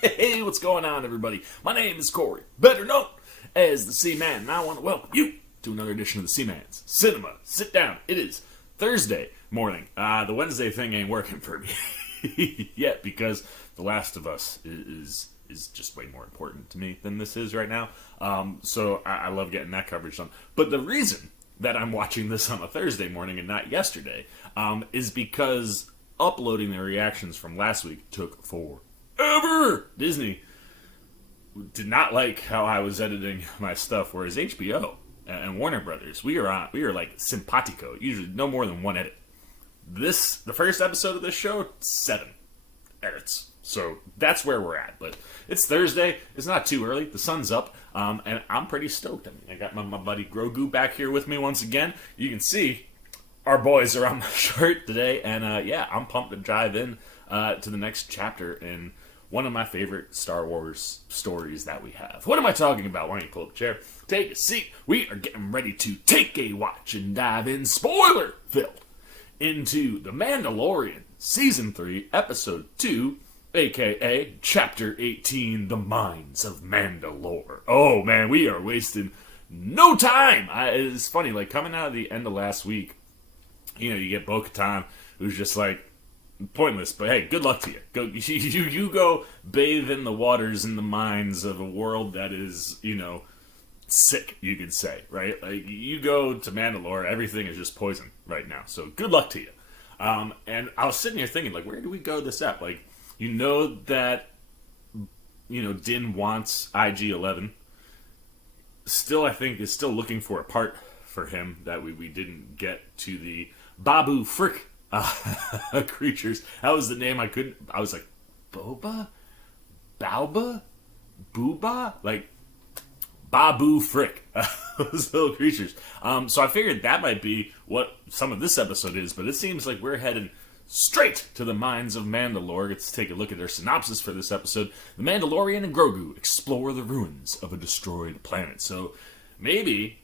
Hey, what's going on, everybody? My name is Corey, better known as the C-Man, and I want to welcome you to another edition of the C-Man's Cinema. Sit down. It is Thursday morning. The Wednesday thing ain't working for me yet because The Last of Us is just way more important to me than this is right now. So I love getting that coverage done. But the reason that I'm watching this on a Thursday morning and not yesterday is because uploading the reactions from last week took forever. Disney did not like how I was editing my stuff, whereas HBO and Warner Brothers, we are like simpatico, usually no more than one edit. The first episode of this show, 7 edits. So that's where we're at. But it's Thursday. It's not too early. The sun's up. And I'm pretty stoked. I mean, I got my buddy Grogu back here with me once again. You can see our boys are on my shirt today. And yeah, I'm pumped to dive in to the next chapter in one of my favorite Star Wars stories that we have. What am I talking about? Why don't you pull up a chair, take a seat. We are getting ready to take a watch and dive in, spoiler-filled, into The Mandalorian, Season 3, Episode 2, a.k.a. Chapter 18, The Mines of Mandalore. Oh, man, we are wasting no time. It's funny, like, coming out of the end of last week, you know, you get Bo Katan, who's just like, pointless, but hey, good luck to you. Go, you go bathe in the waters in the mines of a world that is, you know, sick, you could say, right? Like, you go to Mandalore, everything is just poison right now, so good luck to you. And I was sitting here thinking, like, where do we go this up? Like, you know that, you know, Din wants IG-11. Still, I think, is still looking for a part for him that we didn't get to the Babu Frick creatures. That was the name I was like, Boba? Balba? Booba? Like, Babu Frick. Those little creatures. So I figured that might be what some of this episode is, but it seems like we're heading straight to the mines of Mandalore. Let's take a look at their synopsis for this episode. The Mandalorian and Grogu explore the ruins of a destroyed planet. So maybe,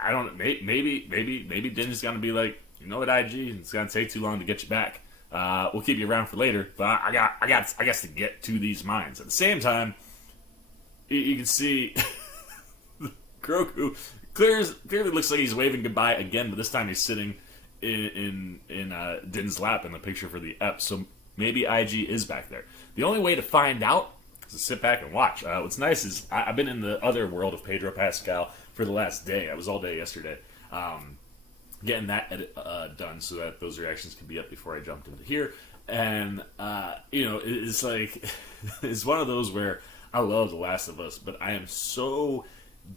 I don't know, maybe Din's gonna be like, you know what, IG, it's gonna take too long to get you back. We'll keep you around for later, but I got to get to these mines. At the same time, you can see Grogu clearly looks like he's waving goodbye again, but this time he's sitting in Din's lap in the picture for the ep, so maybe IG is back there. The only way to find out is to sit back and watch. What's nice is I've been in the other world of Pedro Pascal for the last day. I was all day yesterday, getting that edit done so that those reactions can be up before I jumped into here. And you know, it's like it's one of those where I love The Last of Us, but I am so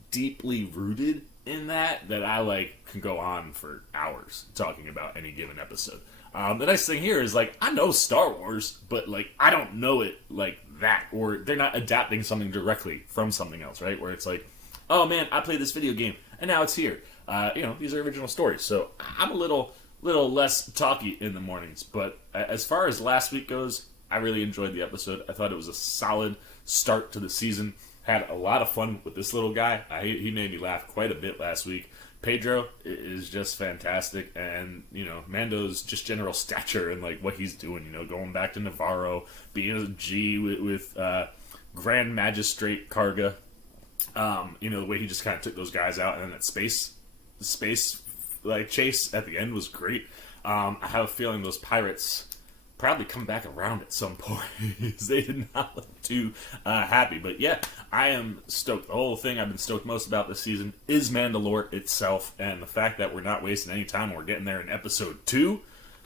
deeply rooted in that I like can go on for hours talking about any given episode. The nice thing here is, like, I know Star Wars, but like I don't know it like that, or they're not adapting something directly from something else, right? Where it's like, oh man, I played this video game and now it's here. You know, these are original stories, so I'm a little less talky in the mornings. But as far as last week goes, I really enjoyed the episode. I thought it was a solid start to the season. Had a lot of fun with this little guy. He made me laugh quite a bit last week. Pedro is just fantastic, and you know, Mando's just general stature and like what he's doing. You know, going back to Navarro, being a G with Grand Magistrate Karga. You know, the way he just kind of took those guys out, and then that space like chase at the end was great. I have a feeling those pirates probably come back around at some point. They did not look too happy. But yeah, I am stoked. The whole thing I've been stoked most about this season is Mandalore itself, and the fact that we're not wasting any time. We're getting there in episode 2.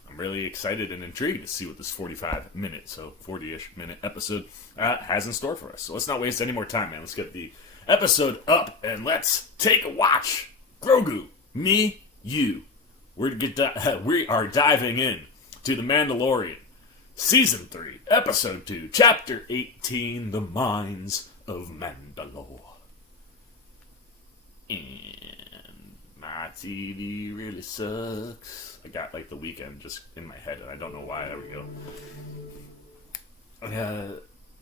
I'm really excited and intrigued to see what this 45-minute, so 40-ish minute episode has in store for us. So let's not waste any more time, man. Let's get the episode up and let's take a watch. Grogu, me, you. We are diving in to The Mandalorian, Season 3, Episode 2, Chapter 18, The Mines of Mandalore. And my TV really sucks. I got like The Weeknd just in my head and I don't know why. There we go.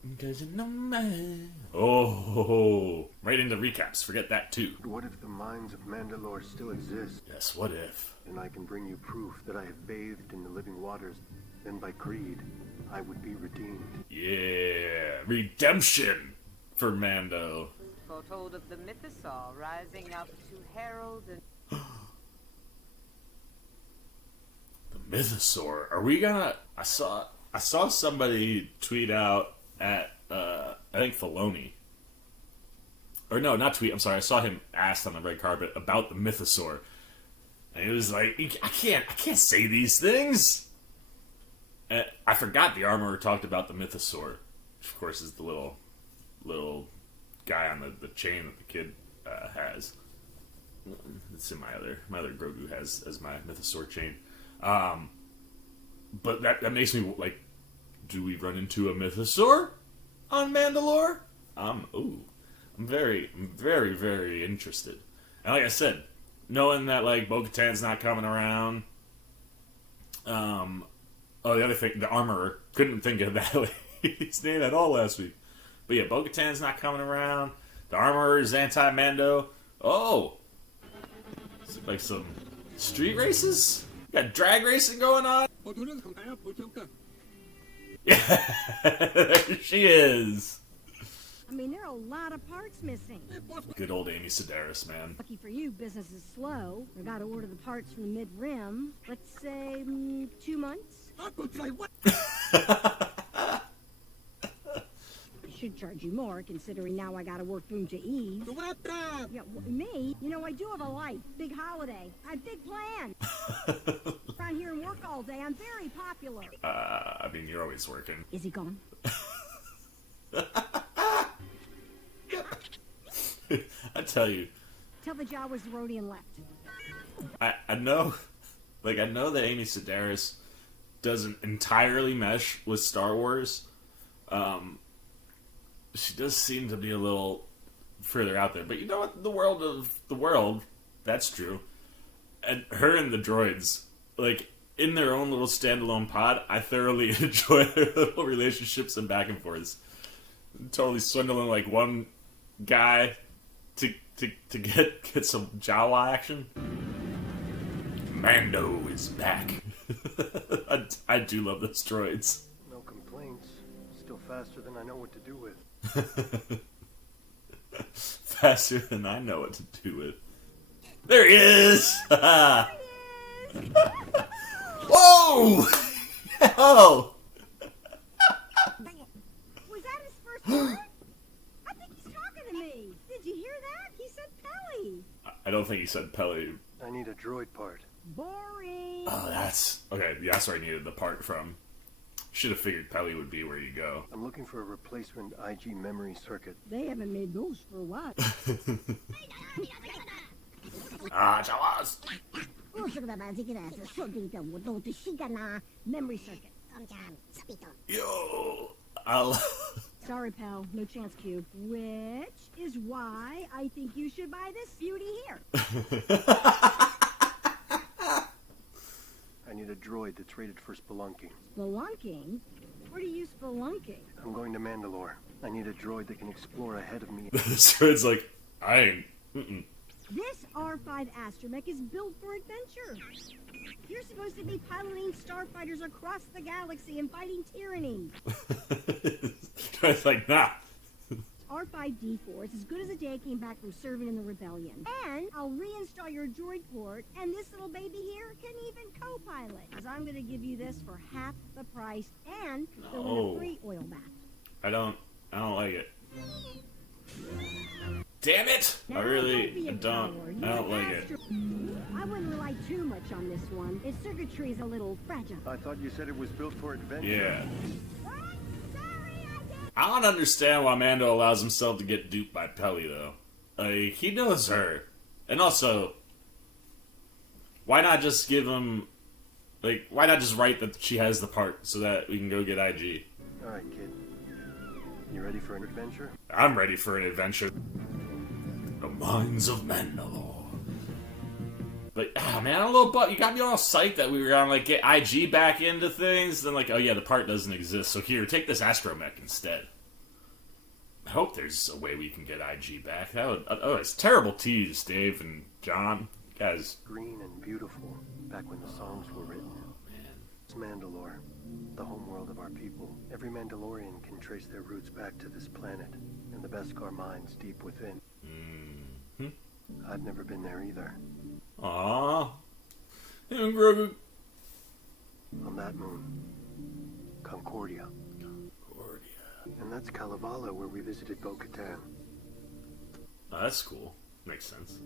Because you know me. Oh, right into recaps. Forget that too. But what if the mines of Mandalore still exist? Yes, what if? And I can bring you proof that I have bathed in the living waters. Then by greed, I would be redeemed. Yeah, redemption for Mando. Foretold of the mythosaur rising up to herald and... The mythosaur. Are we gonna... I saw somebody tweet out at, I think Filoni. Or no, not tweet. I'm sorry. I saw him asked on the red carpet about the mythosaur. And it was like, I can't say these things. And I forgot the armorer talked about the mythosaur. Which, of course, is the little guy on the chain that the kid has. It's in my other Grogu has as my mythosaur chain. But that makes me like, do we run into a mythosaur on Mandalore? I'm very, very, very interested. And like I said, knowing that like Bo Katan's not coming around. The other thing, the armorer, couldn't think of that lady's name at all last week. But yeah, Bo Katan's not coming around. The armorer is anti-Mando. Oh! Is it like some street races? Got drag racing going on? Yeah, there she is. I mean, there are a lot of parts missing. Good old Amy Sedaris, man. Lucky for you, business is slow. I gotta order the parts from the mid-rim. Let's say 2 months. I should charge you more, considering now I gotta work room to ease. Yeah, me? You know, I do have a life. Big holiday. I have big plans. Around here and work all day. I'm very popular. I mean, you're always working. Is he gone? I tell you. Tell the Jawas the Rodian left. I know that Amy Sedaris doesn't entirely mesh with Star Wars. She does seem to be a little further out there. But you know what? The world, that's true. And her and the droids, like, in their own little standalone pod, I thoroughly enjoy their little relationships and back and forths. Totally swindling, like, one guy to get some Jawa action. Mando is back. I do love those droids. No complaints. Still faster than I know what to do with. Faster than I know what to do with. There he is! Whoa! Oh! Was that his first word? I think he's talking to me. Did you hear that? He said Pelly. I don't think he said Pelly. I need a droid part. Boring. Oh, that's... Okay, that's where I needed the part from. Should have figured Pelly would be where you go. I'm looking for a replacement IG memory circuit. They haven't made those for what? Jawas! Memory circuit. Yo! Sorry, pal. No chance, Cube. Which is why I think you should buy this beauty here. I need a droid that's rated for spelunking. Spelunking? Where do you use spelunking? I'm going to Mandalore. I need a droid that can explore ahead of me. This droid's like, I ain't... This R5 astromech is built for adventure. You're supposed to be piloting starfighters across the galaxy and fighting tyranny. Droid's like, nah. R5D4 is as good as a day I came back from serving in the rebellion. And I'll reinstall your droid port, and this little baby here can even co-pilot. Because I'm going to give you this for half the price and throw in a free oil bath. I don't like it. Damn it! Now, I really don't don't like it. I wouldn't rely too much on this one. Its circuitry is a little fragile. I thought you said it was built for adventure. Yeah. What? Sorry, I did. I don't understand why Mando allows himself to get duped by Pelly, though. Like, he knows her. And also, why not just give him... Like, why not just write that she has the part so that we can go get IG? Alright, kid. You ready for an adventure? I'm ready for an adventure. The Mines of Mandalore. But, man, I'm a little you got me all psyched that we were gonna, like, get IG back into things. Then, like, oh yeah, the part doesn't exist. So here, take this astromech instead. I hope there's a way we can get IG back. That would, it's a terrible tease, Dave and John. Guys. Green and beautiful, back when the songs were written. Oh, man. It's Mandalore. the homeworld of our people. Every Mandalorian can trace their roots back to this planet, and the Beskar mines deep within. Mm-hmm. I've never been there either. Aww. And Grogu. On that moon, Concordia. And that's Kalevala, where we visited Bo Katan. Oh, that's cool. Makes sense.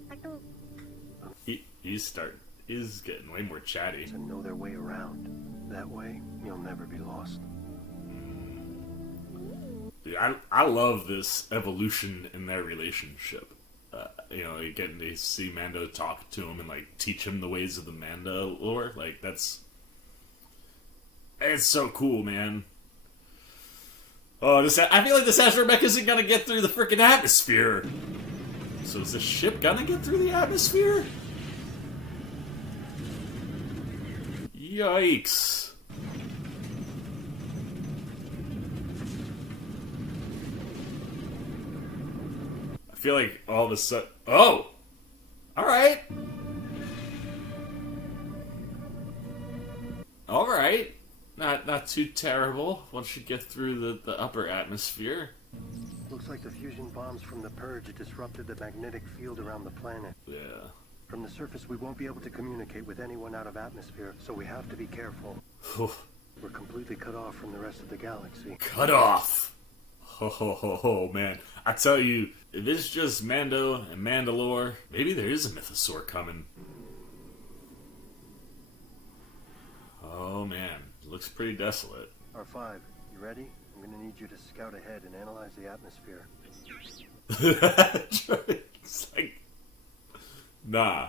He's getting way more chatty. To know their way around. That way, you'll never be lost. Dude, I love this evolution in their relationship. You know, like getting to see Mando talk to him and like teach him the ways of the Mandalore. Like it's so cool, man. Oh, I feel like this astromech isn't gonna get through the freaking atmosphere. So is this ship gonna get through the atmosphere? Yikes. I feel like all of a sudden... Oh! Alright. Alright. Not too terrible once you get through the upper atmosphere. Looks like the fusion bombs from the Purge disrupted the magnetic field around the planet. Yeah. From the surface, we won't be able to communicate with anyone out of atmosphere, so we have to be careful. We're completely cut off from the rest of the galaxy. Cut off! Ho ho ho ho, man. I tell you, if it's just Mando and Mandalore, maybe there is a mythosaur coming. Oh man, looks pretty desolate. R5, you ready? I'm gonna need you to scout ahead and analyze the atmosphere. It's like... Nah.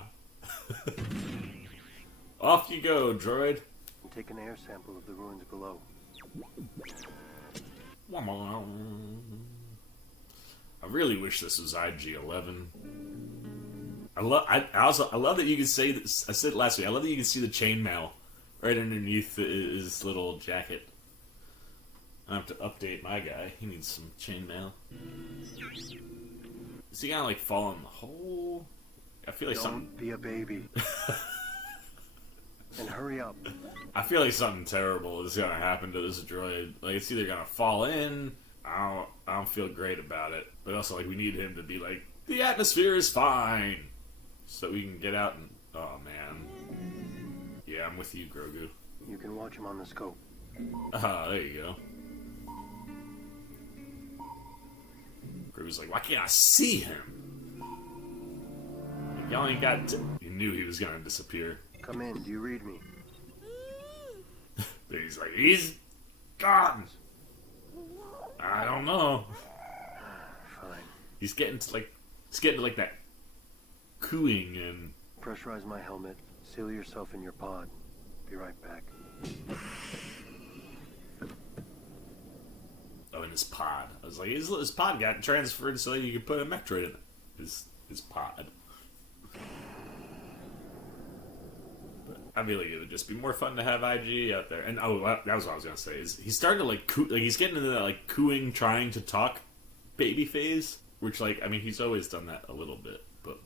Off you go, droid. And take an air sample of the ruins below. I really wish this was IG-11. I love that you can say this. I said it last week. I love that you can see the chainmail right underneath his little jacket. I have to update my guy. He needs some chainmail. Is he gonna like fall in the hole? I feel like Don't be a baby. And hurry up. I feel like something terrible is gonna happen to this droid. Like it's either gonna fall in. I don't feel great about it. But also like we need him to be like, the atmosphere is fine, so we can get out and. Oh man. Yeah, I'm with you, Grogu. You can watch him on the scope. Ah, there you go. Grogu's like, why can't I see him? You only got. You knew he was gonna disappear. Come in. Do you read me? He's like, he's gone. I don't know. Fine. He's getting to like that cooing and. Pressurize my helmet. Seal yourself in your pod. Be right back. Oh, in his pod. I was like, his pod got transferred so that you could put a Metroid in it. His pod. But I feel like it would just be more fun to have IG out there. And that was what I was gonna say. Is he's starting to like coo, like he's getting into that like cooing, trying to talk baby phase, which like I mean he's always done that a little bit, but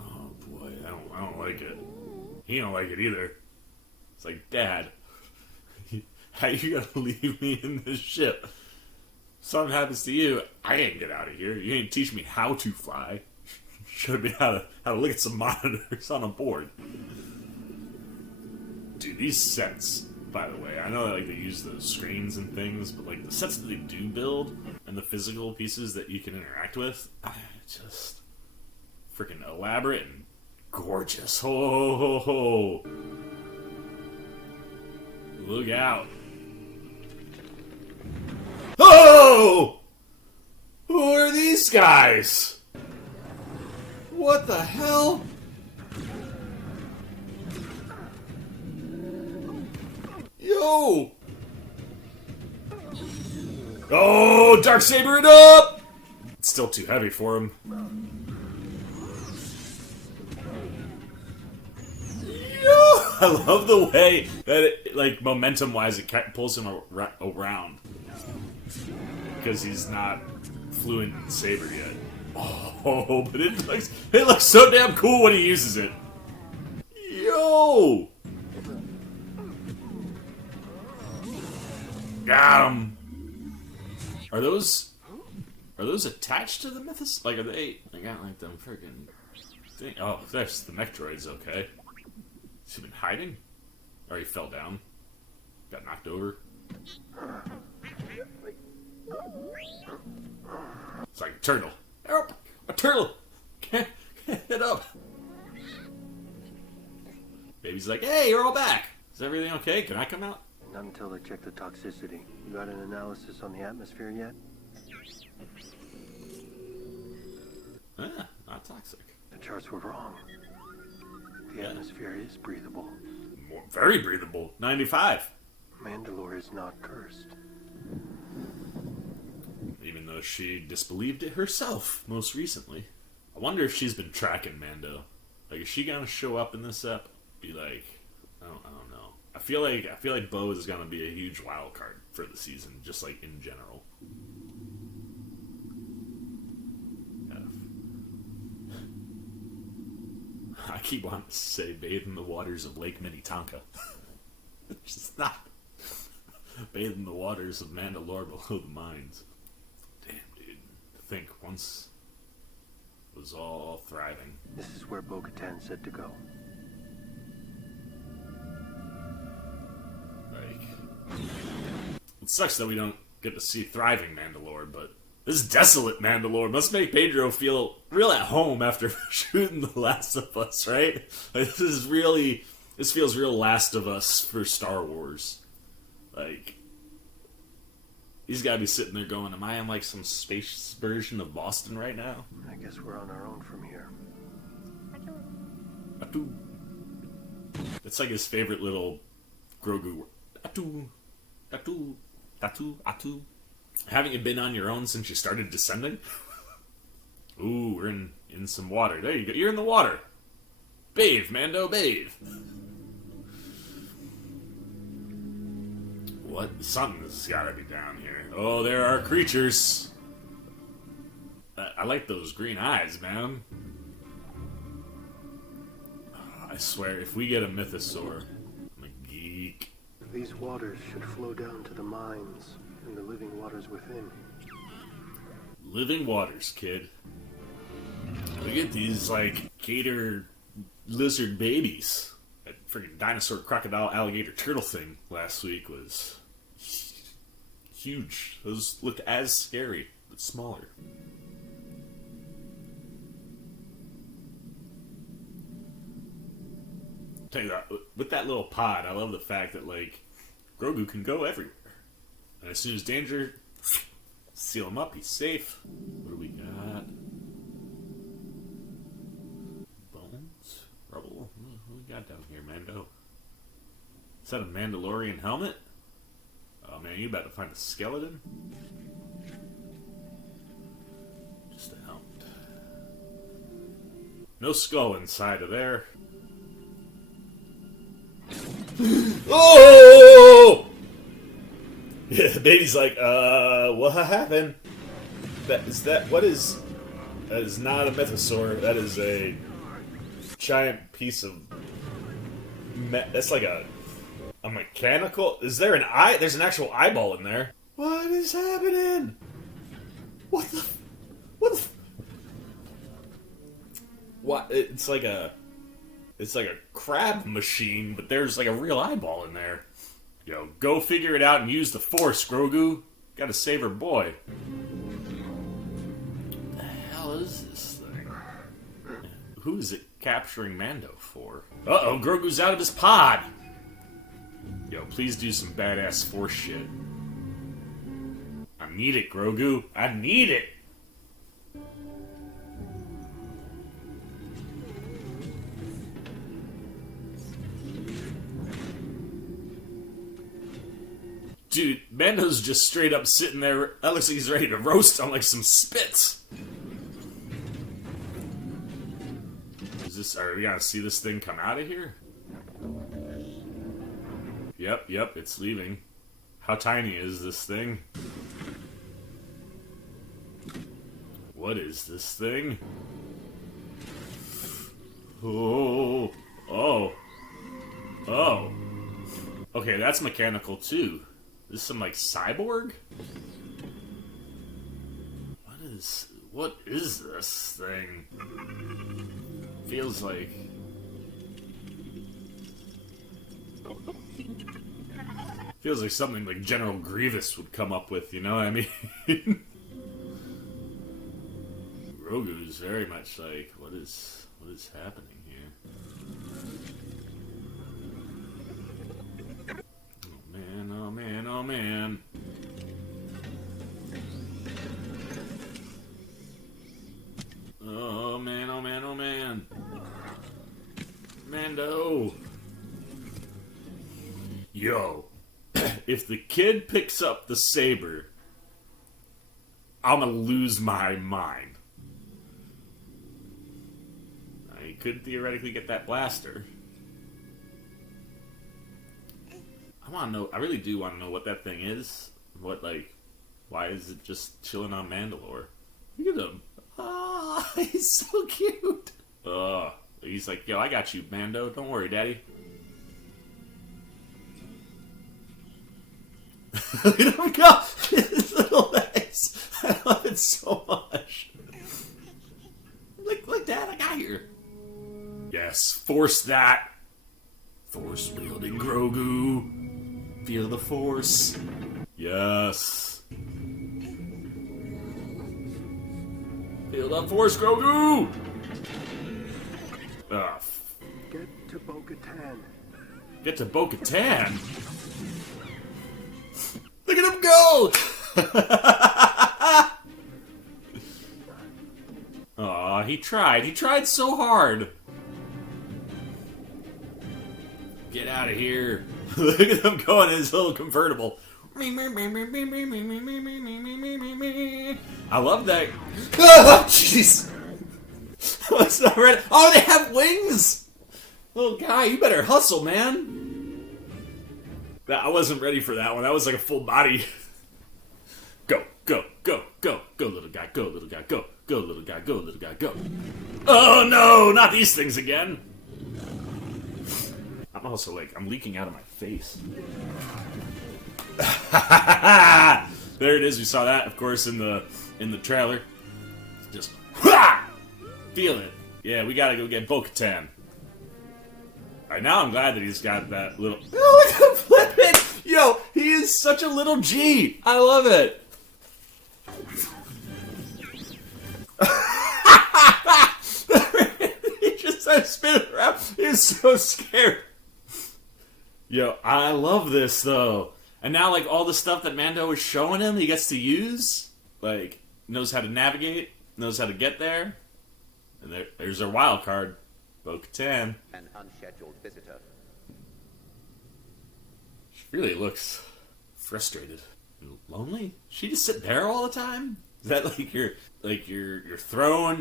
oh boy, I don't like it. He don't like it either. It's like, Dad, how you gonna leave me in this ship? Something happens to you, I ain't get out of here. You ain't teach me how to fly. Should have been how to look at some monitors on a board. Dude, these sets, by the way, I know that like they use those screens and things, but like the sets that they do build and the physical pieces that you can interact with, just freaking elaborate and gorgeous. Ho ho ho! Look out! Oh! Who are these guys? What the hell? Yo! Oh, Darksaber it up! It's still too heavy for him. I love the way that it, like, momentum-wise, it pulls him around. Because he's not fluent in Saber yet. Oh, but it looks so damn cool when he uses it. Yo! Got him. Are those attached to the Mythos? Like, are they got like them freaking thing? Oh, there's the mech droid's okay. Has he been hiding? Or he fell down? Got knocked over? It's like a turtle. Help! A turtle! Can't get up. Baby's like, hey, you're all back. Is everything okay? Can I come out? Not until they check the toxicity. You got an analysis on the atmosphere yet? Not toxic. The charts were wrong. The atmosphere is breathable. Very breathable. 95. Mandalore is not cursed. Even though she disbelieved it herself most recently. I wonder if she's been tracking Mando. Like, is she gonna show up in this ep? Be like, I don't know. I feel like Bo is gonna be a huge wild card for the season, just like in general. I keep wanting to say bathe in the waters of Lake Minnetonka. It's just not. Bathe in the waters of Mandalore below the mines. Damn, dude. To think once it was all thriving. This is where Bo Katan said to go. Like, it sucks that we don't get to see thriving Mandalore, but this desolate Mandalore must make Pedro feel real at home after shooting The Last of Us, right? Like, this feels real Last of Us for Star Wars. Like, he's gotta be sitting there going, am I in like some space version of Boston right now? I guess we're on our own from here. Atu. It's like his favorite little Grogu word. Atu. Atu. Atu. Atu. Haven't you been on your own since you started descending? Ooh, we're in some water. There you go. You're in the water. Bathe, Mando, bathe. What? Something's gotta be down here. Oh, there are creatures. I like those green eyes, man. I swear, if we get a mythosaur, I'm a geek. These waters should flow down to the mines and the living waters within. Living waters, kid. We get these, like, gator lizard babies. That freaking dinosaur, crocodile, alligator, turtle thing last week was huge. Those looked as scary, but smaller. Tell you that, with that little pod, I love the fact that, like, Grogu can go everywhere. And as soon as danger, seal him up, he's safe. What do we got? Bones? Rubble? What do we got down here, Mando? Is that a Mandalorian helmet? Oh man, you about to find a skeleton? Just a helmet. No skull inside of there. Oh! Yeah, the baby's like, what happened? That is not a mythosaur. That is a giant piece of that's like a mechanical. Is there an eye? There's an actual eyeball in there. What is happening? What? What? It's like a crab machine, but there's like a real eyeball in there. Yo, go figure it out and use the Force, Grogu. Gotta save her boy. What the hell is this thing? Who is it capturing Mando for? Uh-oh, Grogu's out of his pod! Yo, please do some badass Force shit. I need it, Grogu. I need it! Dude, Mando's just straight up sitting there. That looks like he's ready to roast on like some spits. Is this? Are we gonna see this thing come out of here? Yep, it's leaving. How tiny is this thing? What is this thing? Oh. Okay, that's mechanical too. this some, like, cyborg? What is this thing? Feels like... Feels like something like General Grievous would come up with, you know what I mean? Grogu is very much like, what is happening here? Oh man, oh man, oh man. Oh man, oh man, oh man. Mando. Yo. If the kid picks up the saber, I'm gonna lose my mind. He could theoretically get that blaster. I want to know. I really do want to know what that thing is. What, like, why is it just chilling on Mandalore? Look at him. Ah, oh, he's so cute. He's like, yo, I got you, Mando. Don't worry, Daddy. Look at him go! His little legs. I love it so much. Look, Dad, I got here. Yes, force that. Force wielding Grogu. Feel the force. Yes. Feel the force, Grogu! Get to Bo Katan. Get to Bo Katan? Look at him go! Aw, he tried. He tried so hard. Get out of here. Look at him going in his little convertible. I love that. Oh, jeez. What's not ready? Oh, they have wings! Little guy, you better hustle, man. I wasn't ready for that one. That was like a full body. Go, go, go, go. Go, little guy, go, little guy, go. Go, little guy, go, little guy, go. Oh, no, not these things again. I'm also like, I'm leaking out of my face. There it is. We saw that, of course, in the trailer. Just feel it. Yeah, we gotta go get Bo Katan. Alright, now I'm glad that he's got that little. Oh, look at him flipping! Yo, he is such a little G. I love it. He just started spinning around. He's so scared. Yo, I love this though. And now, like, all the stuff that Mando is showing him, he gets to use. Like, knows how to navigate, knows how to get there. And there's our wild card, Bo Katan. An unscheduled visitor. She really looks frustrated. Lonely? She just sit there all the time? Is that like your throne,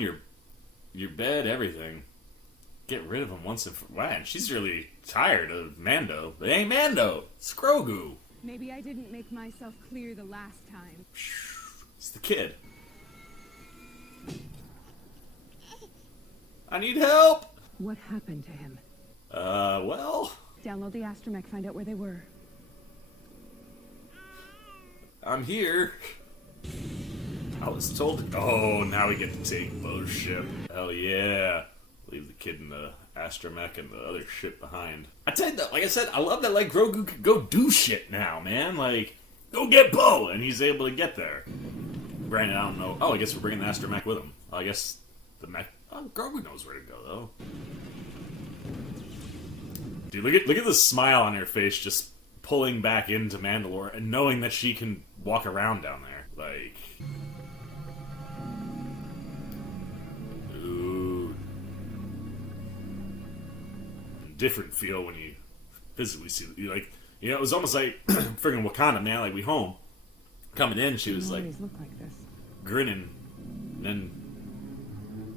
your bed, everything? Get rid of him once and for all. Man, she's really tired of Mando. It ain't Mando. It's Grogu. Maybe I didn't make myself clear the last time. It's the kid. I need help! What happened to him? Well... Download the astromech, find out where they were. I'm here. I was told... Oh, now we get to take Bo's ship. Hell yeah. Leave the kid in the astromech and the other ship behind. I tell you, like I said, I love that, like, Grogu could go do shit now, man. Like, go get Bo! And he's able to get there. Granted, I don't know. Oh, I guess we're bringing the astromech with him. I guess the mech... Oh, Grogu knows where to go, though. Dude, look at the smile on her face just pulling back into Mandalore and knowing that she can walk around down there. Like... Dude. Different feel when you physically see... Like, you know, it was almost like friggin' Wakanda, man. Like, we home. Coming in, she was like... Look like this. Grinning. And then...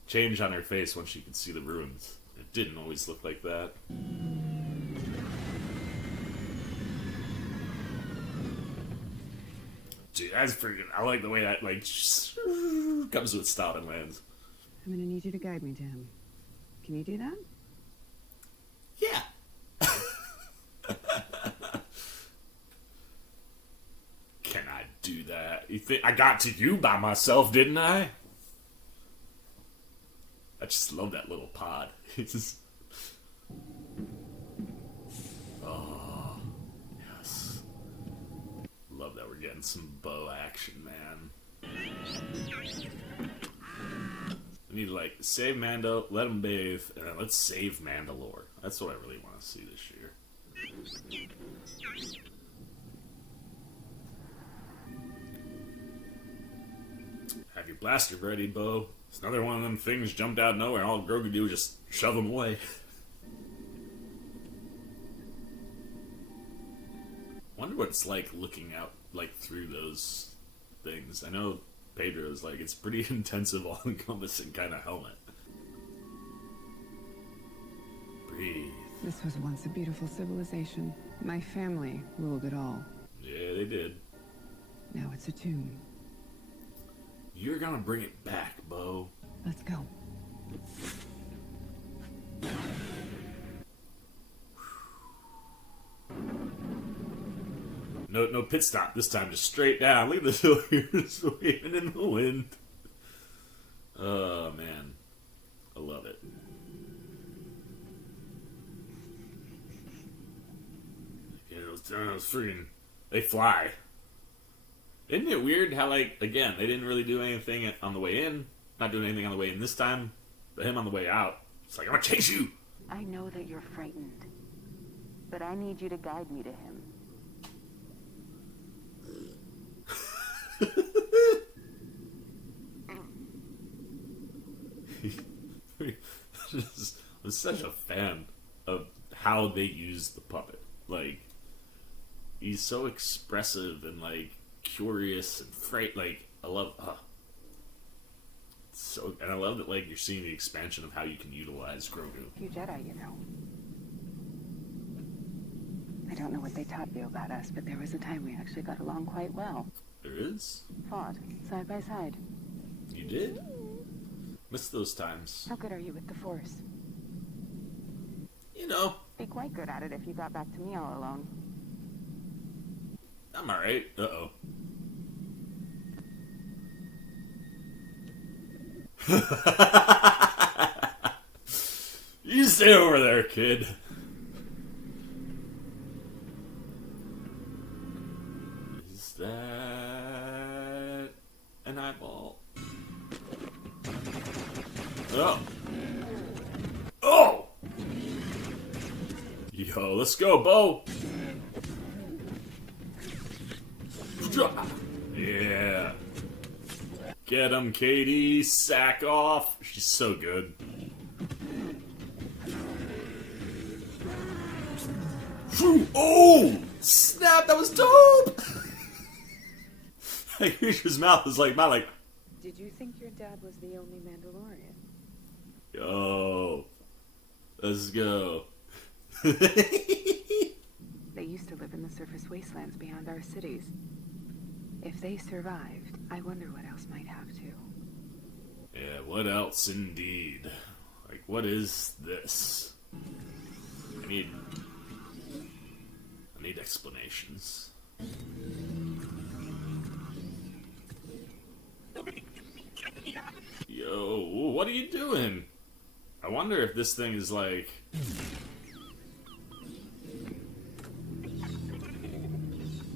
change on her face when she could see the ruins. It didn't always look like that. Dude, that's freaking... I like the way that, like, comes with stop and lands. I'm gonna need you to guide me to him. Can you do that? Yeah. You think I got to you by myself, didn't I? I just love that little pod. It's just... Oh, yes. Love that we're getting some Bo action, man. We need to, like, save Mando, let him bathe, and then let's save Mandalore. That's what I really want to see this year. Have your blaster ready, Bo. It's another one of them things jumped out of nowhere, and all Grogu do is just shove them away. Wonder what it's like looking out, like, through those things. I know Pedro's like, it's pretty intensive, all-encompassing kind of helmet. Breathe. This was once a beautiful civilization. My family ruled it all. Yeah, they did. Now it's a tomb. You're gonna bring it back, Bo. Let's go. No pit stop this time, just straight down. Look at this hill here, just waving in the wind. Oh, man. I love it. Yeah, those freaking... They fly. Isn't it weird how, like, again, they didn't really do anything on the way in, not doing anything on the way in this time, but him on the way out, it's like, I'm gonna chase you! I know that you're frightened, but I need you to guide me to him. I'm such a fan of how they use the puppet. Like, he's so expressive and, like, curious and like, I love, so, and I love that, like, you're seeing the expansion of how you can utilize Grogu. You Jedi, you know. I don't know what they taught you about us, but there was a time we actually got along quite well. There is? Fought, side by side. You did? Missed those times. How good are you with the Force? You know, Be quite good at it if you got back to me all alone. I'm alright. Uh-oh. You stay over there, kid. Is that an eyeball? Oh. Oh! Yo, let's go, Bo. Yeah. Get him, Katie. Sack off. She's so good. Oh! Snap, that was dope! Like, his mouth is like, Did you think your dad was the only Mandalorian? yo. Let's go. They used to live in the surface wastelands beyond our cities. If they survived, I wonder what else might have to. Yeah, what else indeed? Like, what is this? I need explanations. Yo, what are you doing? I wonder if this thing is like...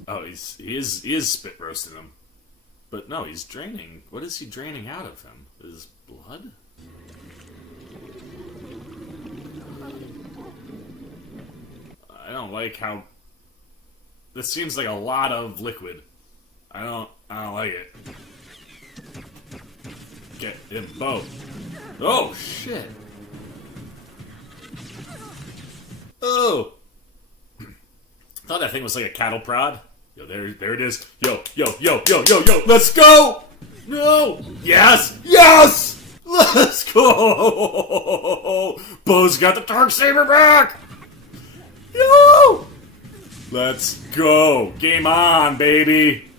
Oh, he is spit roasting him. But no, he's draining. What is he draining out of him? His blood? I don't like how... This seems like a lot of liquid. I don't like it. Get him, Bo. Oh, shit. Oh! Thought that thing was like a cattle prod. Yo, there it is. Yo, let's go! No! Yes! Yes! Let's go! Bo's got the Darksaber back! Yo! Let's go! Game on, baby!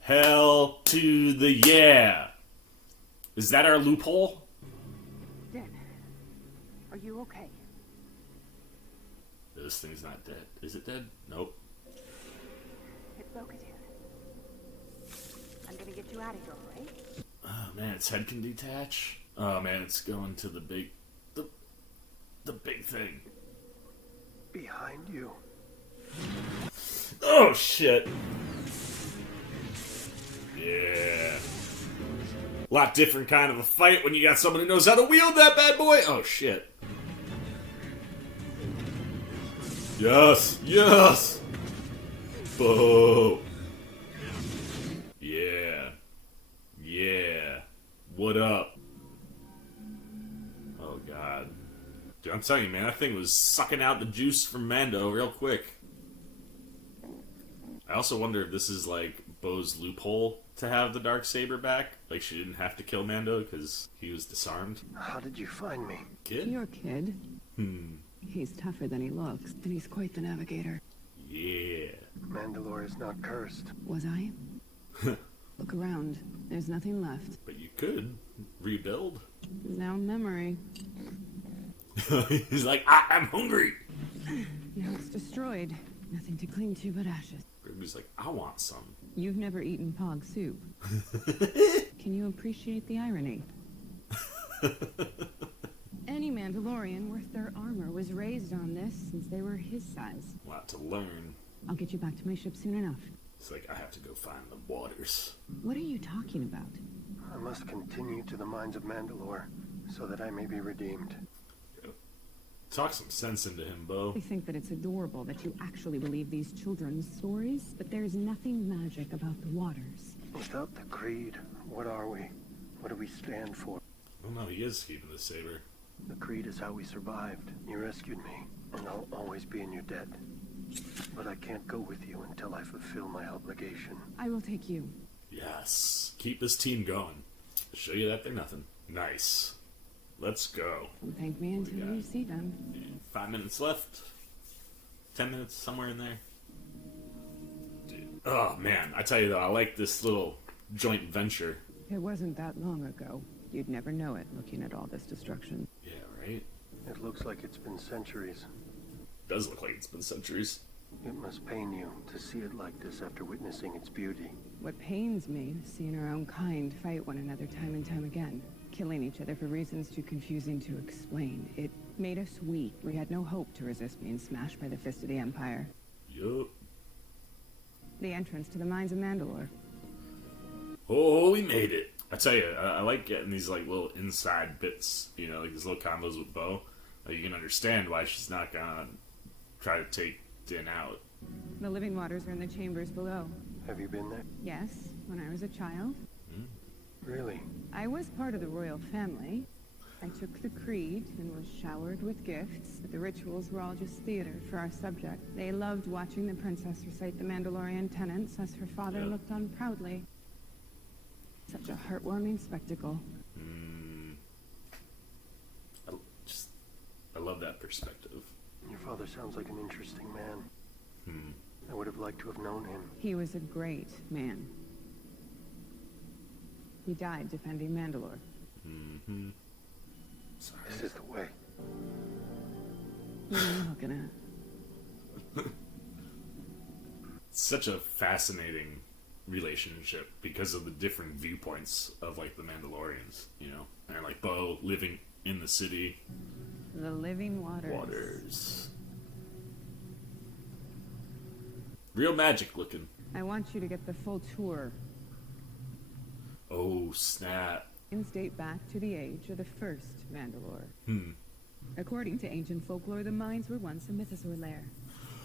Hell to the yeah! Is that our loophole? Dan, are you okay? This thing's not dead. Is it dead? Nope. It's Bo Katan. you out of here, right? Oh man, its head can detach. Oh man, it's going to the big thing. Behind you. Oh shit. Yeah. A lot different kind of a fight when you got someone who knows how to wield that bad boy. Oh shit. Yes, yes. Bo. Yeah. Yeah. What up? Oh god. Dude, I'm telling you, man, that thing was sucking out the juice from Mando real quick. I also wonder if this is like Bo's loophole to have the Darksaber back. Like she didn't have to kill Mando because he was disarmed. How did you find me? Kid? Your kid. He's tougher than he looks, and he's quite the navigator. Yeah. Mandalore is not cursed. Was I? Look around. There's nothing left. But you could rebuild. Now memory. He's like, I'm hungry. Now it's destroyed. Nothing to cling to but ashes. Grogu's like, I want some. You've never eaten pog soup. Can you appreciate the irony? Any Mandalorian worth their armor was raised on this since they were his size. A lot to learn. I'll get you back to my ship soon enough. It's like, I have to go find the waters. What are you talking about? I must continue to the mines of Mandalore so that I may be redeemed. Talk some sense into him, Bo. I think that it's adorable that you actually believe these children's stories, but there's nothing magic about the waters. Without the creed, what are we? What do we stand for? Oh no, he is keeping the saber. The creed is how we survived. You rescued me, and I'll always be in your debt. But I can't go with you until I fulfill my obligation. I will take you. Yes. Keep this team going. Show you that they're nothing. Nice. Let's go. Don't thank me until got? you see them. 5 minutes left. 10 minutes, somewhere in there. Dude. Oh man, I tell you though, I like this little joint venture. It wasn't that long ago. You'd never know it looking at all this destruction. Yeah, right? It looks like it's been centuries. Does look like it's been centuries. It must pain you to see it like this after witnessing its beauty. What pains me is seeing our own kind fight one another time and time again, killing each other for reasons too confusing to explain. It made us weak. We had no hope to resist being smashed by the fist of the Empire. Yup. The entrance to the mines of Mandalore. Oh, we made it. I tell you, I like getting these like little inside bits, you know, like these little combos with Bo. Like, you can understand why she's not gonna try to take Din out. The living waters are in the chambers below. Have you been there? Yes, when I was a child. Really? I was part of the royal family. I took the creed and was showered with gifts, but the rituals were all just theater for our subject. They loved watching the princess recite the Mandalorian tenets as her father looked on proudly. Such a heartwarming spectacle. I love that perspective. Your father sounds like an interesting man. I would have liked to have known him. He was a great man. He died defending Mandalore. Sorry. This is the way. What are you looking at? Such a fascinating relationship because of the different viewpoints of like the Mandalorians, you know? And like Bo living in the city. The living waters. Waters. Real magic looking. I want you to get the full tour. Oh, snap. Mines date back to the age of the first Mandalore. According to ancient folklore, the mines were once a mythosaur lair.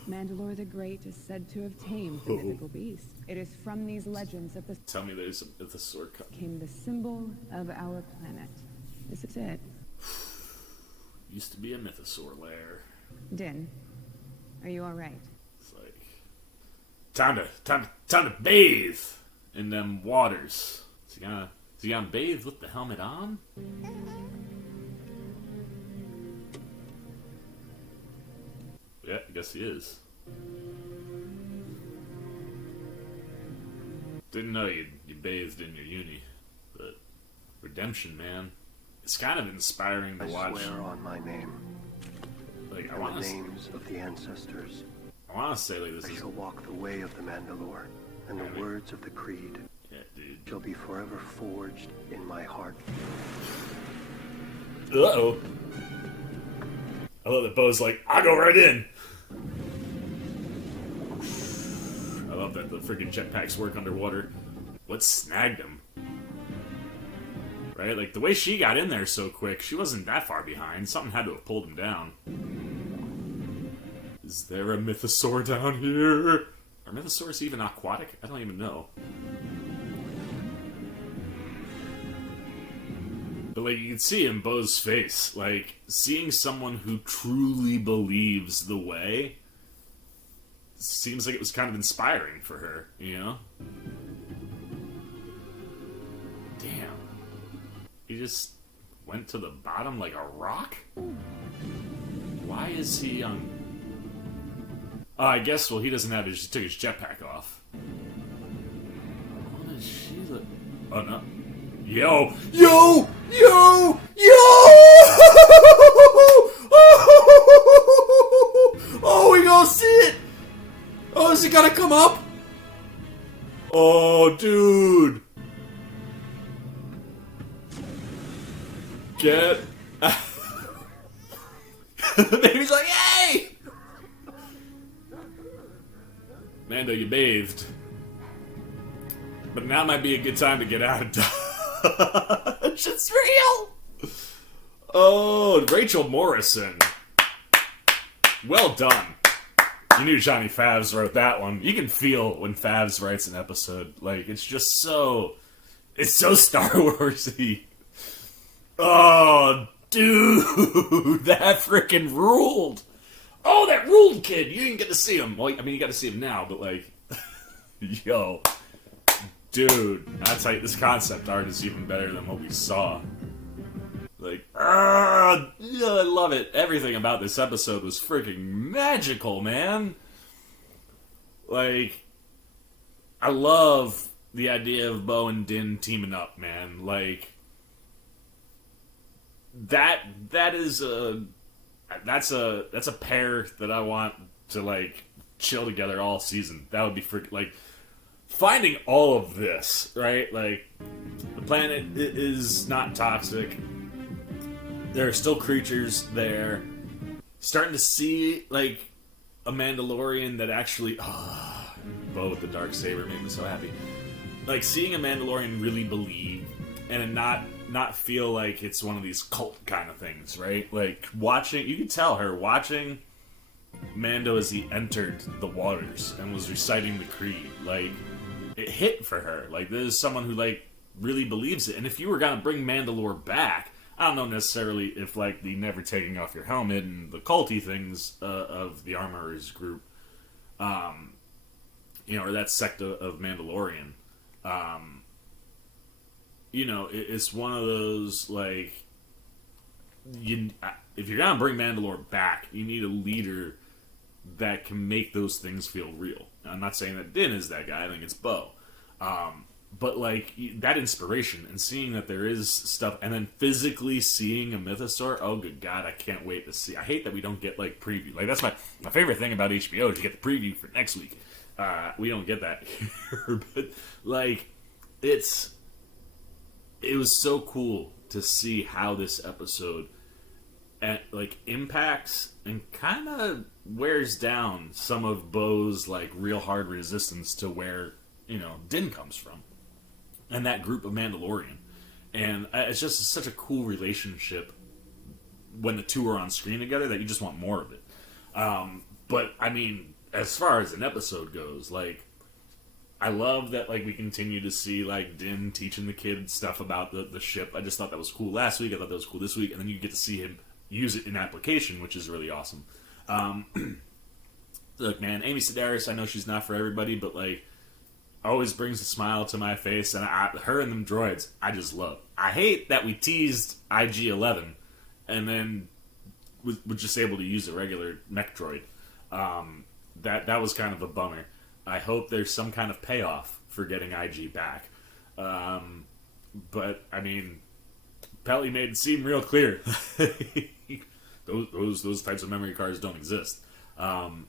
Mandalore the Great is said to have tamed the mythical beast. It is from these legends that this Tell me there's a mythosaur cut. became the symbol of our planet. This is it. Used to be a mythosaur lair. Din, are you alright? It's like time to bathe in them waters. Is he gonna bathe with the helmet on? Yeah, I guess he is. Didn't know you bathed in your uni, but redemption, man. It's kind of inspiring to I watch. swear on my name. Like I And want the to, names of the ancestors. I want to say like this I is. shall walk the way of the Mandalore and the words of the creed. Yeah, dude. shall be forever forged in my heart. Uh-oh. I love that Bo's like, I'll go right in. I love that the freaking jetpacks work underwater. What snagged him? Right? Like, the way she got in there so quick, she wasn't that far behind. Something had to have pulled him down. Is there a mythosaur down here? Are mythosaurs even aquatic? I don't even know. But, like, you can see in Bo's face, like, seeing someone who truly believes the way seems like it was kind of inspiring for her, you know? Damn. He just went to the bottom like a rock? Why is he on... I guess, well, he doesn't have his... He took his jetpack off. What is she look... Oh, no. Yo! Yo! Yo! Yo! Oh, we gonna see it! Oh, is he gonna come up? Oh, dude! Get... The baby's like, hey! Mando, you bathed. But now might be a good time to get out of Dodge. It's real! Oh, Rachel Morrison. Well done. You knew Johnny Favs wrote that one. You can feel when Favs writes an episode. Like, it's just so... It's so Star Wars-y. Oh, dude, that freaking ruled. Oh, that ruled, kid. You didn't get to see him. Well, I mean, you got to see him now, but like, yo, dude, I'll tell you, this concept art is even better than what we saw. Like, I love it. Everything about this episode was freaking magical, man. Like, I love the idea of Bo and Din teaming up, man. Like, that's a pair that I want to like chill together all season. That would be freaking like finding all of this, right? Like the planet is not toxic. There are still creatures there. Starting to see like a Mandalorian that actually Bo with the Darksaber made me so happy. Like seeing a Mandalorian really believe and not feel like it's one of these cult kind of things, right? Like, watching... You could tell her watching Mando as he entered the waters and was reciting the creed. Like, it hit for her. Like, this is someone who, like, really believes it. And if you were gonna bring Mandalore back, I don't know necessarily if, like, the never taking off your helmet and the culty things of the Armorers group, you know, or that sect of Mandalorian, you know, it's one of those, like, if you're gonna bring Mandalore back, you need a leader that can make those things feel real. And I'm not saying that Din is that guy, I think it's Bo. But, like, that inspiration and seeing that there is stuff, and then physically seeing a mythosaur, oh, good God, I can't wait to see. I hate that we don't get, like, preview. Like, that's my favorite thing about HBO is you get the preview for next week. We don't get that here. But, like, it was so cool to see how this episode impacts and kind of wears down some of Bo's like real hard resistance to where, you know, Din comes from and that group of Mandalorian. And it's just such a cool relationship when the two are on screen together that you just want more of it. But I mean, as far as an episode goes, like, I love that, like, we continue to see, like, Din teaching the kid stuff about the ship. I just thought that was cool last week. I thought that was cool this week. And then you get to see him use it in application, which is really awesome. Look, man, Amy Sedaris, I know she's not for everybody, but, like, always brings a smile to my face. And her and them droids, I just love. I hate that we teased IG-11 and then was just able to use a regular mech droid. That was kind of a bummer. I hope there's some kind of payoff for getting IG back. But, I mean, Pelly made it seem real clear. those types of memory cards don't exist.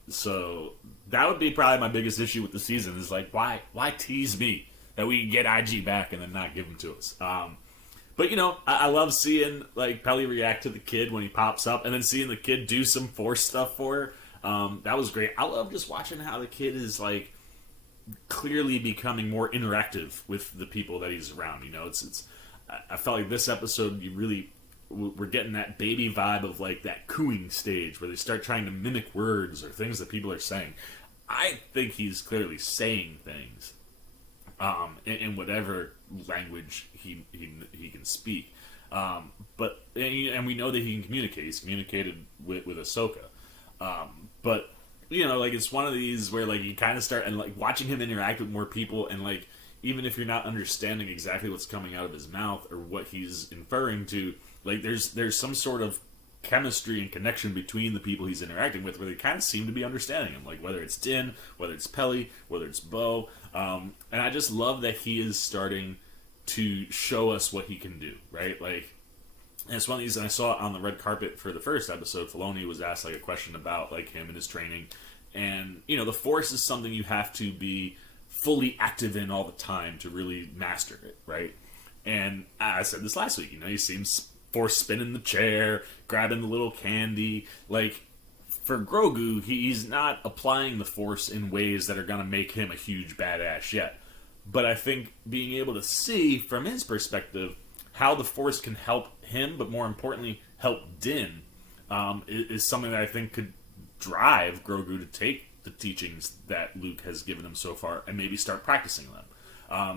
So, that would be probably my biggest issue with the season is, like, why tease me? that we can get IG back and then not give him to us. But, you know, I love seeing, like, Peli react to the kid when he pops up, and then seeing the kid do some Force stuff for her. That was great. I love just watching how the kid is, like, clearly becoming more interactive with the people that he's around. You know, I felt like this episode, we're getting that baby vibe of, like, that cooing stage where they start trying to mimic words or things that people are saying. I think he's clearly saying things in whatever language he can speak. But we know that he can communicate. He's communicated with Ahsoka. But, you know, like, it's one of these where, like, you kind of start, and, like, watching him interact with more people, and, like, even if you're not understanding exactly what's coming out of his mouth or what he's inferring to, like, there's some sort of chemistry and connection between the people he's interacting with where they kind of seem to be understanding him, like whether it's Din, whether it's Peli, whether it's Bo, and I just love that he is starting to show us what he can do, right? Like, and it's one of these, and I saw it on the red carpet for the first episode. Filoni was asked, like, a question about, like, him and his training, and, you know, the Force is something you have to be fully active in all the time to really master it, right? And I said this last week, you know, he seems Force spinning the chair, grabbing the little candy. Like, for Grogu, he's not applying the Force in ways that are going to make him a huge badass yet. But I think being able to see, from his perspective, how the Force can help him, but more importantly, help Din, is something that I think could drive Grogu to take the teachings that Luke has given him so far and maybe start practicing them.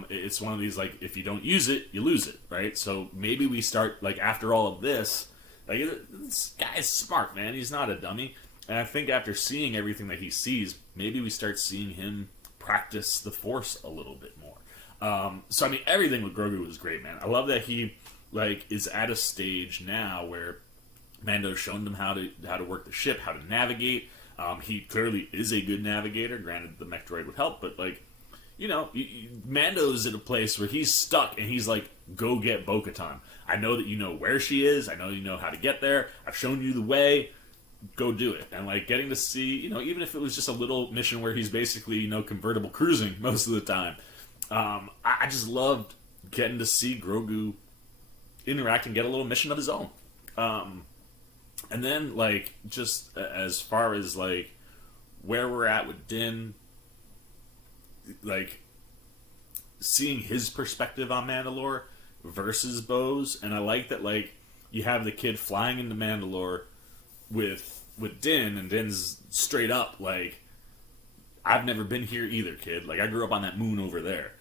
It's one of these, like, if you don't use it, you lose it, right? So maybe we start, like, after all of this, like, this guy's smart, man. He's not a dummy. And I think after seeing everything that he sees, maybe we start seeing him practice the Force a little bit more. So, I mean, everything with Grogu was great, man. I love that he, like, is at a stage now where Mando's shown him how to work the ship, how to navigate. He clearly is a good navigator. Granted, the mech droid would help, but, like, you know, Mando's at a place where he's stuck, and he's like, go get Bo Katan. I know that you know where she is. I know you know how to get there. I've shown you the way. Go do it. And, like, getting to see, you know, even if it was just a little mission where he's basically, you know, convertible cruising most of the time. I just loved getting to see Grogu interact and get a little mission of his own. And then, like, just as far as, like, where we're at with Din, like, seeing his perspective on Mandalore versus Bo's, and I like that, like, you have the kid flying into Mandalore with Din, and Din's straight up, like, I've never been here either, kid. Like, I grew up on that moon over there.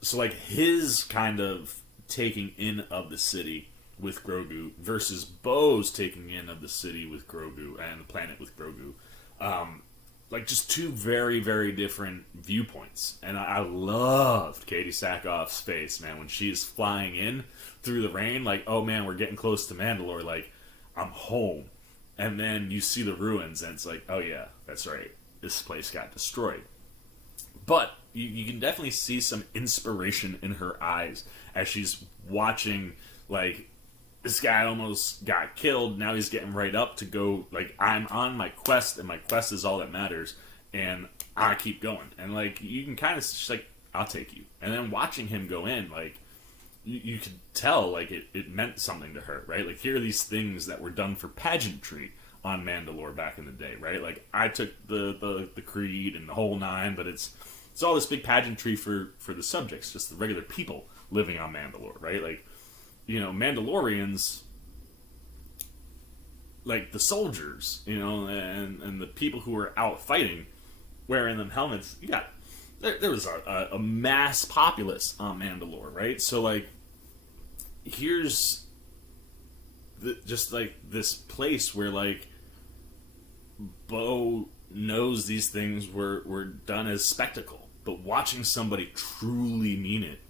So, like, his kind of taking in of the city with Grogu versus Bo's taking in of the city with Grogu and the planet with Grogu. Like, just two very, very different viewpoints. And I loved Katie Sackhoff's face, man, when she's flying in through the rain, like, oh, man, we're getting close to Mandalore, like, I'm home. And then you see the ruins, and it's like, oh, yeah, that's right, this place got destroyed. But you can definitely see some inspiration in her eyes as she's watching, like, this guy almost got killed, now he's getting right up to go, like, I'm on my quest, and my quest is all that matters, and I keep going. And, like, you can kind of, just like, I'll take you. And then watching him go in, like, you could tell, like, it meant something to her, right? Like, here are these things that were done for pageantry on Mandalore back in the day, right? Like, I took the creed and the whole nine, but it's all this big pageantry for the subjects, just the regular people living on Mandalore, right? Like, you know, Mandalorians, like the soldiers, you know, and the people who were out fighting, wearing them helmets, there was a mass populace on Mandalore, right? So, like, here's just, like, this place where, like, Bo knows these things were done as spectacle, but watching somebody truly mean it,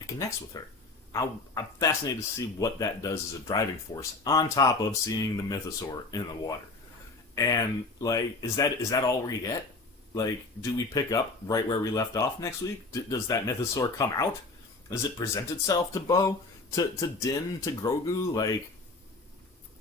it connects with her. I'm fascinated to see what that does as a driving force, on top of seeing the mythosaur in the water. And, like, is that all we get? Like, do we pick up right where we left off next week? Does that mythosaur come out? Does it present itself to Bo? To Din? To Grogu? Like,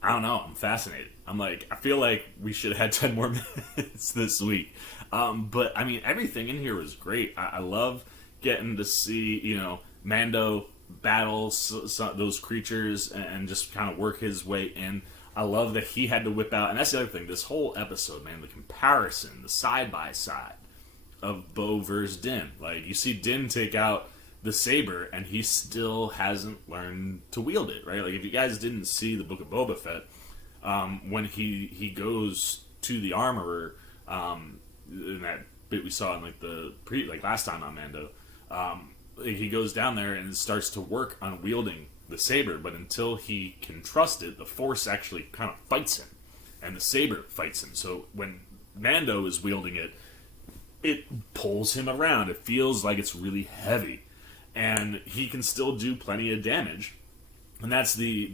I don't know. I'm fascinated. I'm like, I feel like we should have had 10 more minutes this week. But, I mean, everything in here was great. I love getting to see, Mando battle those creatures and just kind of work his way in. I love that he had to whip out, and that's the other thing, this whole episode, man, the comparison, the side-by-side of Bo versus Din. Like, you see Din take out the saber, and he still hasn't learned to wield it, right? Like, if you guys didn't see the Book of Boba Fett, when he goes to the armorer, in that bit we saw in like last time on Mando, he goes down there and starts to work on wielding the saber, but until he can trust it, the Force actually kind of fights him, and the saber fights him. So when Mando is wielding it, it pulls him around. It feels like it's really heavy, and he can still do plenty of damage. And that's the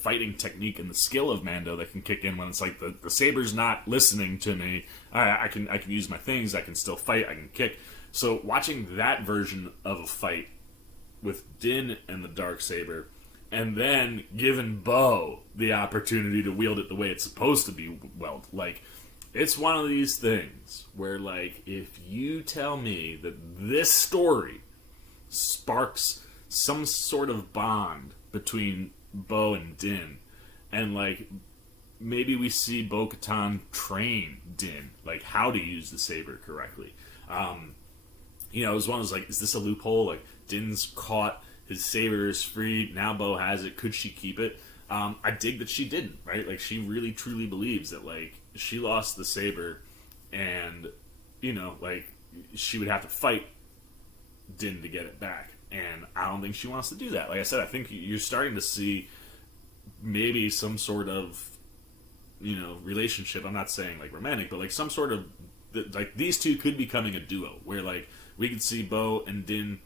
fighting technique and the skill of Mando that can kick in when it's like the saber's not listening to me. I can use my things. I can still fight. I can kick. So watching that version of a fight with Din and the Darksaber, and then giving Bo the opportunity to wield it the way it's supposed to be wielded, like, it's one of these things where, like, if you tell me that this story sparks some sort of bond between Bo and Din, and, like, maybe we see Bo Katan train Din, like, how to use the saber correctly. It was one of those, like, is this a loophole? Like, Din's caught, his saber is free, now Bo has it, could she keep it? I dig that she didn't, right? Like, she really, truly believes that, like, she lost the saber, and, she would have to fight Din to get it back. And I don't think she wants to do that. Like I said, I think you're starting to see maybe some sort of, relationship. I'm not saying, like, romantic, but, like, some sort of, like, these two could be becoming a duo, where, like, we could see Bo and Din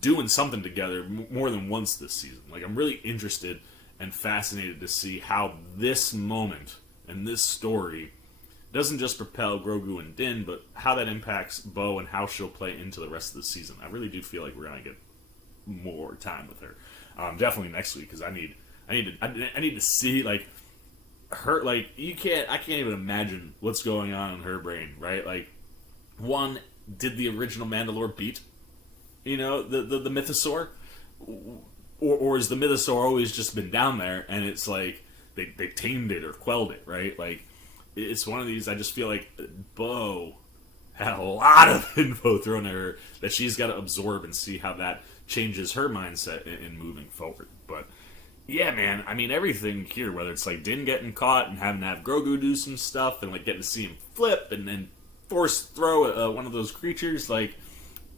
doing something together more than once this season. Like, I'm really interested and fascinated to see how this moment and this story doesn't just propel Grogu and Din, but how that impacts Bo and how she'll play into the rest of the season. I really do feel like we're gonna get more time with her, definitely next week, because I need to see, like, her. Like, I can't even imagine what's going on in her brain, right? Like, one, did the original Mandalore beat, the mythosaur, or has the mythosaur always just been down there and it's like they tamed it or quelled it, right? Like, it's one of these. I just feel like Bo had a lot of info thrown at her that she's got to absorb and see how that changes her mindset in moving forward. But yeah, man, I mean, everything here, whether it's like Din getting caught and having to have Grogu do some stuff, and like getting to see him flip and then force throw one of those creatures, like,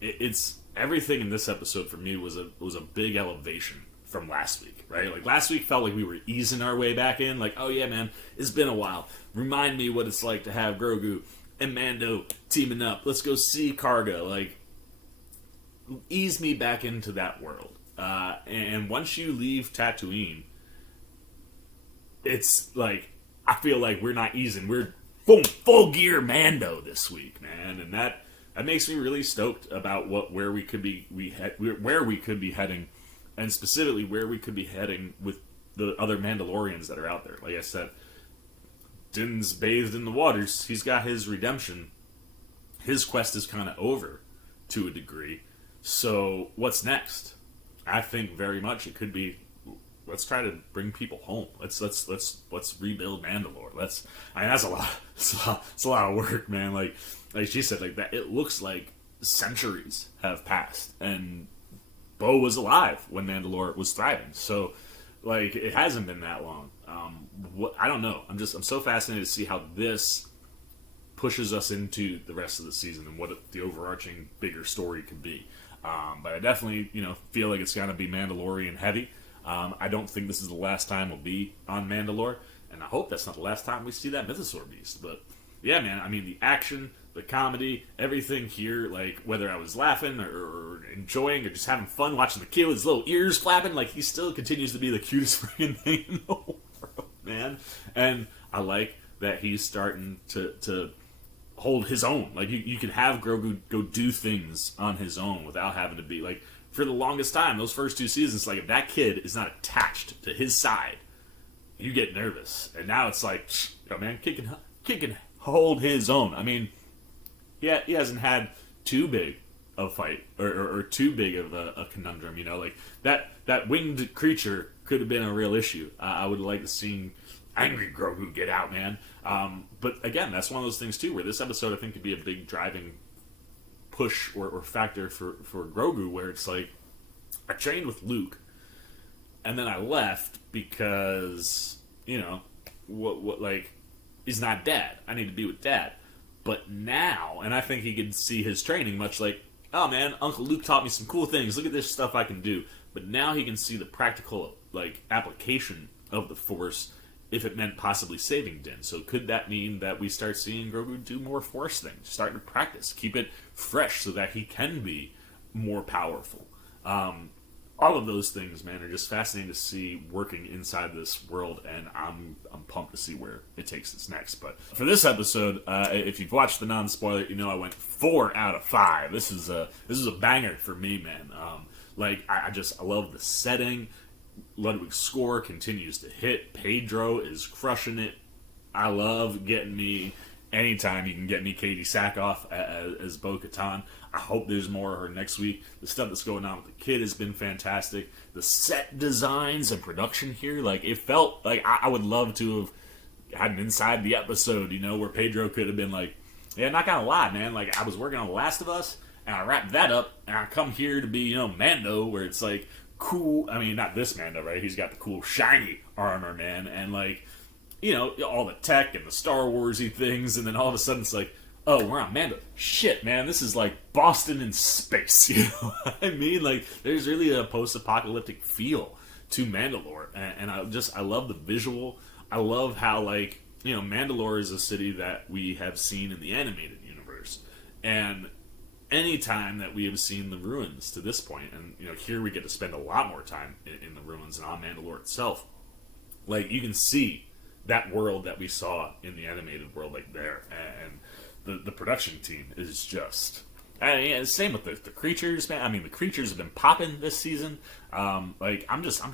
it's everything in this episode for me was a big elevation from last week, right? Like, last week felt like we were easing our way back in, like, oh yeah, man, it's been a while. Remind me what it's like to have Grogu and Mando teaming up. Let's go see Karga. Like, ease me back into that world. And once you leave Tatooine, it's like, I feel like we're not easing. We're full gear Mando this week, man, and that makes me really stoked about where we could be heading, and specifically where we could be heading with the other Mandalorians that are out there. Like I said, Din's bathed in the waters. He's got his redemption. His quest is kind of over to a degree. So what's next? I think very much it could be, let's try to bring people home. Let's rebuild Mandalore. That's a lot. It's a lot of work, man. Like she said, like that. It looks like centuries have passed, and Bo was alive when Mandalore was thriving. So, like, it hasn't been that long. I don't know. I'm so fascinated to see how this pushes us into the rest of the season and what the overarching bigger story could be. But I definitely, feel like it's gonna be Mandalorian heavy. I don't think this is the last time we'll be on Mandalore, and I hope that's not the last time we see that Mythosaur beast. But yeah, man, I mean, the action, the comedy, everything here, like, whether I was laughing or enjoying or just having fun watching the kid with his little ears flapping, like, he still continues to be the cutest freaking thing in the world, man. And I like that he's starting to hold his own. Like, you can have Grogu go do things on his own without having to be, like, for the longest time, those first two seasons, like, if that kid is not attached to his side, you get nervous. And now it's like, yo, man, kid can hold his own. I mean, yeah, he hasn't had too big a fight or too big of a conundrum. You know, like that winged creature could have been a real issue. I would like to see angry Grogu get out, man. But again, that's one of those things too, where this episode I think could be a big driving push or factor for Grogu, where it's like, I trained with Luke, and then I left because, you know, what like, he's not Dad. I need to be with Dad. But now, and I think he could see his training much like, oh man, Uncle Luke taught me some cool things. Look at this stuff I can do. But now he can see the practical, like, application of the Force if it meant possibly saving Din. So could that mean that we start seeing Grogu do more Force things, start to practice, keep it fresh so that he can be more powerful? All of those things, man, are just fascinating to see working inside this world, and I'm pumped to see where it takes us next. But for this episode, if you've watched the non-spoiler, you know I went 4 out of 5. This is a banger for me, man. I love the setting. Ludwig's score continues to hit. Pedro is crushing it. I love getting me anytime you can get me Katie Sackhoff as Bo Katan. I hope there's more of her next week. The stuff that's going on with the kid has been fantastic. The set designs and production here, like, it felt like I would love to have had an inside the episode, you know, where Pedro could have been like, yeah, not gonna lie, man, like, I was working on The Last of Us, and I wrapped that up, and I come here to be, you know, Mando, where it's like, cool, I mean, not this Mando, right? He's got the cool, shiny armor, man, and, like, you know, all the tech and the Star Wars-y things, and then all of a sudden it's like, oh, we're on Mando. Shit, man, this is like Boston in space, you know what I mean? Like, there's really a post-apocalyptic feel to Mandalore, and I love the visual. I love how, like, you know, Mandalore is a city that we have seen in the animated universe, and any time that we have seen the ruins to this point, and, you know, here we get to spend a lot more time in the ruins and on Mandalore itself, like, you can see that world that we saw in the animated world, like, there, and the production team is just, same with the creatures, man. I mean, the creatures have been popping this season. I'm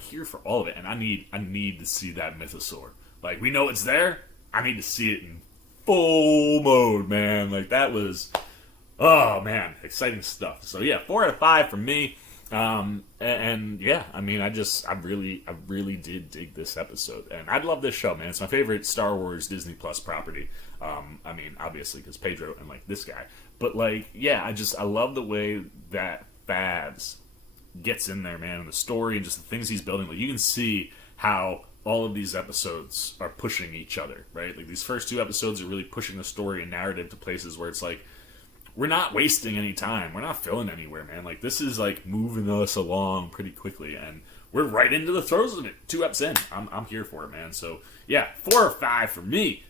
here for all of it, and I need to see that mythosaur. Like, we know it's there. I need to see it in full mode, man. Like, that was, oh man, exciting stuff. So yeah, 4 out of 5 for me. And yeah, I mean, I really did dig this episode, and I love this show, man. It's my favorite Star Wars Disney Plus property. I mean, obviously, because Pedro and, like, this guy, but, like, yeah, I love the way that Fabs gets in there, man, and the story and just the things he's building. Like, you can see how all of these episodes are pushing each other, right? Like, these first 2 episodes are really pushing the story and narrative to places where it's like, we're not wasting any time. We're not filling anywhere, man. Like, this is, like, moving us along pretty quickly, and we're right into the throes of it. 2 eps in. I'm here for it, man. So, yeah, 4 or 5 for me.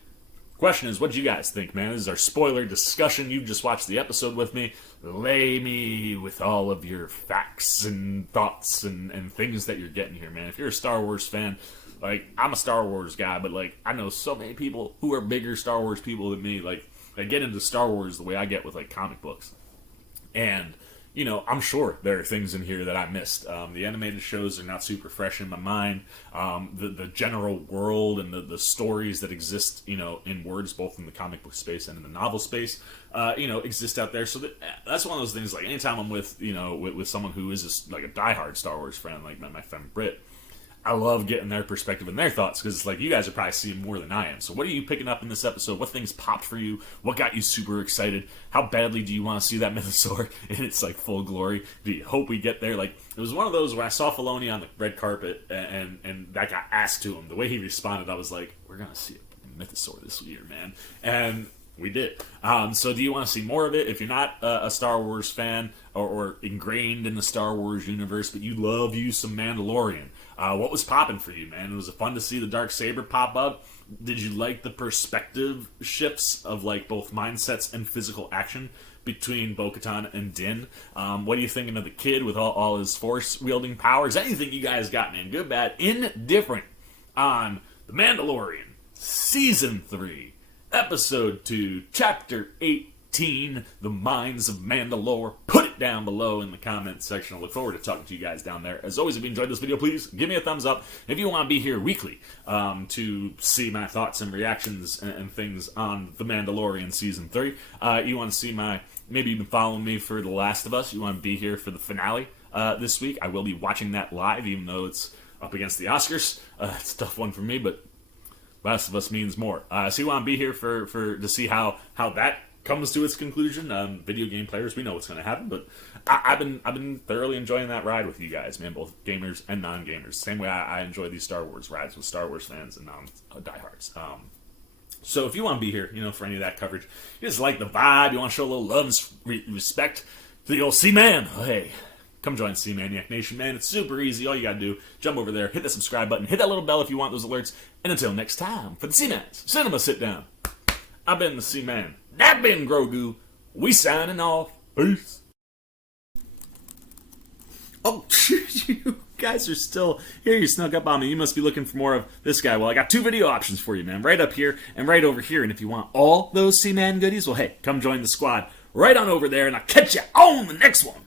Question is, what do you guys think, man? This is our spoiler discussion. You just watched the episode with me. Lay me with all of your facts and thoughts and things that you're getting here, man. If you're a Star Wars fan, like, I'm a Star Wars guy, but, like, I know so many people who are bigger Star Wars people than me. Like, they get into Star Wars the way I get with, like, comic books. And, you know, I'm sure there are things in here that I missed. The animated shows are not super fresh in my mind. The general world and the stories that exist, you know, in words, both in the comic book space and in the novel space, you know, exist out there. So that's one of those things, like, anytime I'm with, you know, with someone who is just, like, a diehard Star Wars fan, like my friend Britt, I love getting their perspective and their thoughts, because it's like, you guys are probably seeing more than I am. So what are you picking up in this episode? What things popped for you? What got you super excited? How badly do you want to see that mythosaur in its, like, full glory? Do you hope we get there? Like, it was one of those where I saw Filoni on the red carpet, and that got asked to him. The way he responded, I was like, we're going to see a mythosaur this year, man. And we did. So do you want to see more of it? If you're not a Star Wars fan or ingrained in the Star Wars universe, but you love you some Mandalorian, what was popping for you, man? Was it fun to see the Darksaber pop up? Did you like the perspective shifts of, like, both mindsets and physical action between Bo Katan and Din? What are you thinking of the kid with all his force-wielding powers? Anything you guys got, man? Good, bad, indifferent on The Mandalorian, Season 3, Episode 2, Chapter 18, The Mines of Mandalore. Put it down below in the comments section. I look forward to talking to you guys down there. As always, if you enjoyed this video, please give me a thumbs up. If you want to be here weekly to see my thoughts and reactions and things on The Mandalorian Season 3, you want to see my maybe you've been following me for The Last of Us. You want to be here for the finale this week. I will be watching that live, even though it's up against the Oscars. It's a tough one for me, but Last of Us means more. So you want to be here for to see how that comes to its conclusion. Video game players, we know what's going to happen, but I've been thoroughly enjoying that ride with you guys, man, both gamers and non-gamers. Same way I enjoy these Star Wars rides with Star Wars fans and diehards. So if you want to be here, for any of that coverage, you just like the vibe, you want to show a little love and respect to the old C-Man, hey, come join C-Maniac Nation, man. It's super easy. All you got to do, jump over there, hit that subscribe button, hit that little bell if you want those alerts, and until next time, for the C-Mans, Cinema Sit Down, I've been the C-Man. That been Grogu. We signing off. Peace. Oh, you guys are still here. You snuck up on me. You must be looking for more of this guy. Well, I got 2 video options for you, man. Right up here and right over here. And if you want all those C-Man goodies, well, hey, come join the squad right on over there, and I'll catch you on the next one.